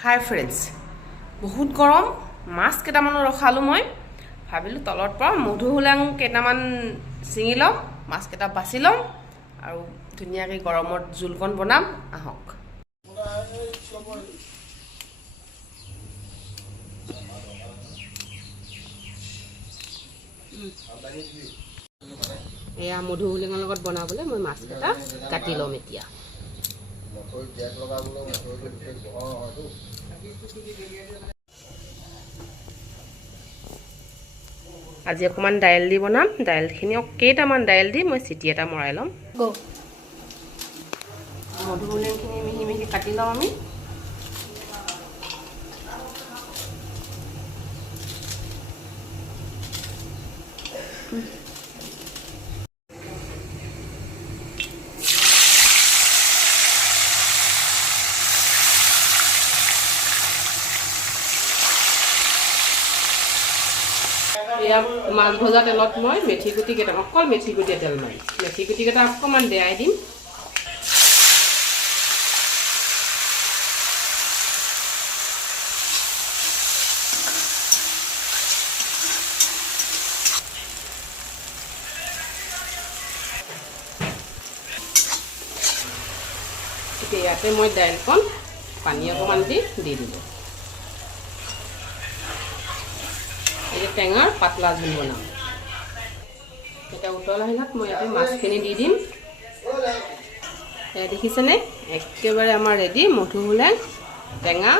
Hi friends, বহুত গৰম মাছ কেটামান ৰখালো মই ভাবিলো তলত পৰা মধুহুলাং কেটামান চিঙি লম মাছ কেটা বাছি লম আৰু ধুনিয়াকে গৰমত জুলকন বনাম আহক এয়া মধুহুলাঙৰ লগত বনাবলৈ মই মাছ কেটা কাটি লম এতিয়া আজি অকমান দাইল দি বনাম দাইলখিনি কেইটামান দাইল দি মই চিটি এটা মৰাই লম মধুহুলাংখিনি মিহি মিহি কাটি লম আমি এয়া মাছ ভজা তেলত মই মেথি গুটি কেইটা অকল মেথি গুটি তেল মাৰি মেথি গুটি কেইটা অকমান দেয়াই দিম এতিয়া ইয়াতে মই দাইলখন পানী অকমান দি দিলোঁ এই টেঙাৰ পাতলা জোল বনাম এটা উতল আহিলাত মই ইয়াতে মাছখিনি দি দিম দেখিছেনে একেবাৰে আমাৰ ৰেডি মধুহুলাং টেঙা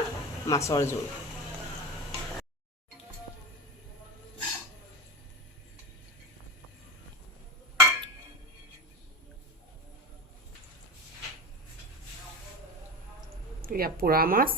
মাছৰ জোল এয়া পোৰা মাছ